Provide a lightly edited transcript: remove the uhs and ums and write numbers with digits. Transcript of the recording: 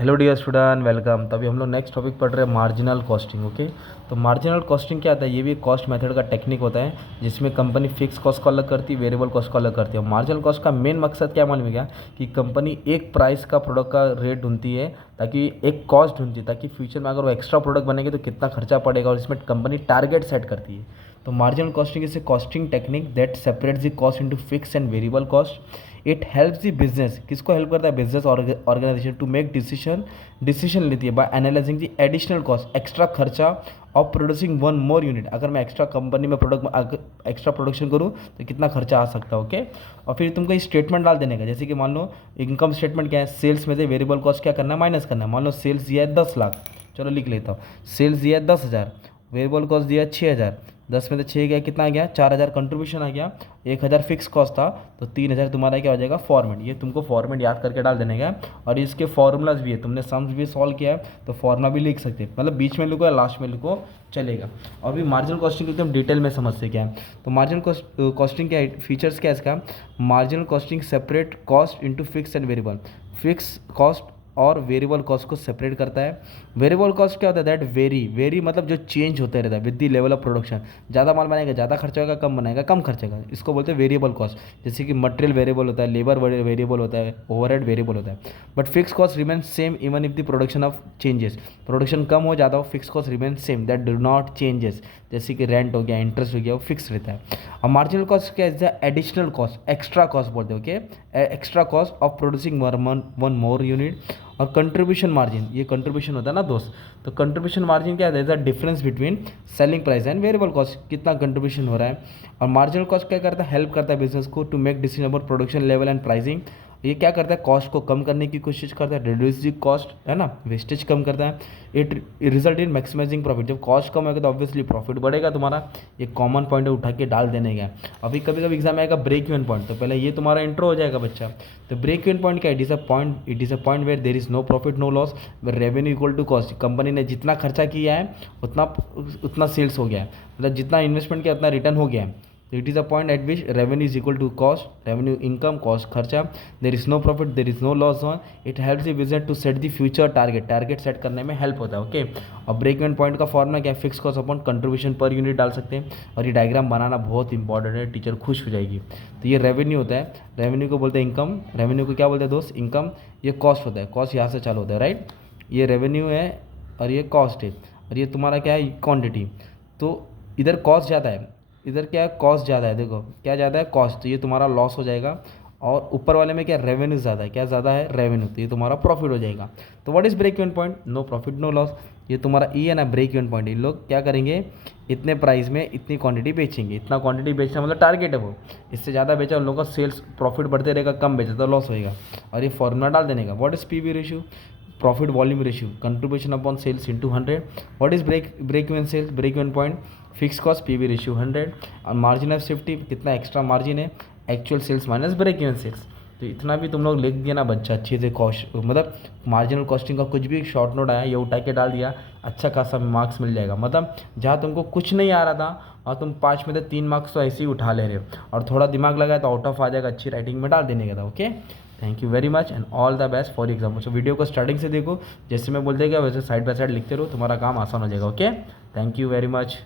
Hello dear student, welcome. तभी हम लोग नेक्स्ट टॉपिक पढ़ रहे हैं मार्जिनल कॉस्टिंग। ओके, तो मार्जिनल कॉस्टिंग क्या आता है? ये भी कॉस्ट मेथड का टेक्निक होता है जिसमें कंपनी फिक्स कॉस्ट को अलग करती है, वेरिएबल कॉस्ट को अलग करती है। मार्जिनल कॉस्ट का मेन मकसद क्या मालूम है क्या? कि कंपनी एक प्राइस का प्रोडक्ट का रेट ढूंढती है, ताकि एक कॉस्ट ढूंढती है ताकि फ्यूचर में अगर वो एक्स्ट्रा प्रोडक्ट बनेंगे तो कितना खर्चा पड़ेगा, और इसमें कंपनी टारगेट सेट करती है। तो marginal costing is a costing technique that separates the cost into fix and variable cost. It helps the business, किसको हेल्प करता है? Business organisation to make decision लेती है by analysing the additional cost, extra खर्चा of producing one more unit. अगर मैं extra company में extra production करूँ तो कितना खर्चा आ सकता है। ओके, और फिर तुमको स्टेटमेंट डाल देने का, जैसे कि मान लो इनकम स्टेटमेंट क्या है, सेल्स में से वेरिएबल कॉस्ट क्या करना है, माइनस करना है। मान लो सेल्स दिया है 10 लाख, चलो लिख लेता हूँ। सेल्स दिया है 10,000, वेरिएबल कॉस्ट दिया है 6,000, 10 में से 6 गया, कितना आ गया? 4,000 कंट्रीब्यूशन आ गया, 1,000 फिक्स कॉस्ट था, तो 3,000 तुम्हारा क्या हो जाएगा? फॉर्मेट। ये तुमको फॉर्मेट याद करके डाल देने का। और इसके फॉर्मूलाज भी है, तुमने सम्स भी सॉल्व किया है तो फॉर्मूला भी लिख सकते हैं, मतलब बीच में लिखो या लास्ट में लिखो चलेगा। और भी मार्जिनल कॉस्टिंग एकदम डिटेल में समझते क्या है। तो मार्जिनल कॉस्टिंग क्या फीचर्स क्या है इसका? Marginal costing separate cost into fix and variable. Fix cost और वेरिएबल कॉस्ट को सेपरेट करता है। वेरिएबल कॉस्ट क्या होता है? दैट वेरी मतलब जो चेंज होते रहता है with the level of production. ज़्यादा माल बनाएगा ज़्यादा खर्चा होगा, कम बनाएगा कम खर्चा होगा, इसको बोलते हैं वेरिएबल कॉस्ट। जैसे कि मटेरियल वेरिएबल होता है, लेबर वेरिएबल होता है, ओवरहेड वेरिएबल होता है। But fix cost remain same even if the production of changes. Production कम हो ज़्यादा हो, fix cost remain same, that do not changes. जैसे कि रेंट हो गया, इंटरेस्ट हो गया, वो फिक्स रहता है। और मार्जिनल कॉस्ट क्या है? एडिशनल कॉस्ट, एक्स्ट्रा कॉस्ट बोलते हैं। Okay, extra cost of producing one more unit. और कंट्रीब्यूशन मार्जिन, ये कंट्रीब्यूशन होता है ना दोस्त, तो कंट्रीब्यूशन मार्जिन क्या है? The difference between selling price and variable cost, कितना कंट्रीब्यूशन हो रहा है। और मार्जिनल कॉस्ट क्या करता है? हेल्प करता है बिजनेस को to make decision about production level and pricing. ये क्या करता है? कॉस्ट को कम करने की कोशिश करता है, रिड्यूस द कॉस्ट, है ना, वेस्टेज कम करता है। It result in maximizing profit. जब कॉस्ट कम होगा तो ऑब्वियसली प्रॉफिट बढ़ेगा तुम्हारा। ये कॉमन पॉइंट है, उठा के डाल देने का। अभी कभी कभी एग्जाम आएगा ब्रेक इवन पॉइंट, तो पहले ये तुम्हारा इंट्रो हो जाएगा बच्चा। तो ब्रेक इवन पॉइंट क्या है? It is a point where there is no profit no loss, revenue equal to cost. Company ने जितना खर्चा किया है उतना सेल्स हो गया है, मतलब जितना इन्वेस्टमेंट किया उतना रिटर्न हो गया है। तो it is a point at which revenue is equal to cost, revenue income, cost खर्चा, there is no profit, there is no loss on. It helps the business to set the future target set करने में help होता है। Okay, और break even point का formula क्या है? Fix cost upon contribution per unit डाल सकते हैं। और ये डायग्राम बनाना बहुत इंपॉर्टेंट है, टीचर खुश हो जाएगी। तो ये रेवेन्यू होता है, रेवेन्यू को बोलते हैं इनकम, रेवेन्यू को क्या बोलते हैं दोस्त? इनकम। ये कॉस्ट होता है, कॉस्ट यहाँ से चालू होता है, राइट। ये रेवेन्यू है और ये कॉस्ट है, और ये तुम्हारा क्या है? क्वांटिटी। तो इधर कॉस्ट ज़्यादा है, इधर क्या है? कॉस्ट ज़्यादा है। देखो क्या ज़्यादा है? कॉस्ट, तो ये तुम्हारा लॉस हो जाएगा। और ऊपर वाले में क्या? रेवेन्यू ज़्यादा है। क्या ज़्यादा है? रेवेन्यू, तो ये तुम्हारा प्रॉफिट हो जाएगा। तो what is break even point? No profit no loss. ये तुम्हारा ई है ना, ब्रेक इवन पॉइंट। इन लोग क्या करेंगे? इतने प्राइस में इतनी क्वांटिटी बेचेंगे। इतना क्वांटिटी बेचना मतलब टारगेट है वो, इससे ज़्यादा बेचा उन लोगों का सेल्स प्रॉफिट बढ़ते रहेगा, कम बेचा तो लॉस होएगा। और ये फॉर्मूला डाल देने का। What is PV ratio? Profit volume ratio, contribution upon sales into 100। What is break even sales? Break even point, fix cost PV ratio 100। और मार्जिन ऑफ सेफ्टी, कितना एक्स्ट्रा मार्जिन है? Actual sales minus break even sales. तो इतना भी तुम लोग लिख दिया ना बच्चा अच्छे से, कॉस्ट मतलब मार्जिनल कॉस्टिंग का कुछ भी शॉर्ट नोट आया ये उठा के डाल दिया, अच्छा खासा मार्क्स मिल जाएगा। मतलब जहाँ तुमको कुछ नहीं आ रहा था और तुम 5 में से 3 मार्क्स तो ऐसे ही उठा ले रहे हो, और थोड़ा दिमाग लगाया तो आउट ऑफ आ जाएगा, अच्छी राइटिंग में डाल देने का था। Okay, thank you very much and all the best for exam. So video को स्टार्टिंग से देखो, जैसे मैं बोलते गया वैसे साइड बाय साइड लिखते रहो, तुम्हारा काम आसान हो जाएगा। Okay, thank you very much.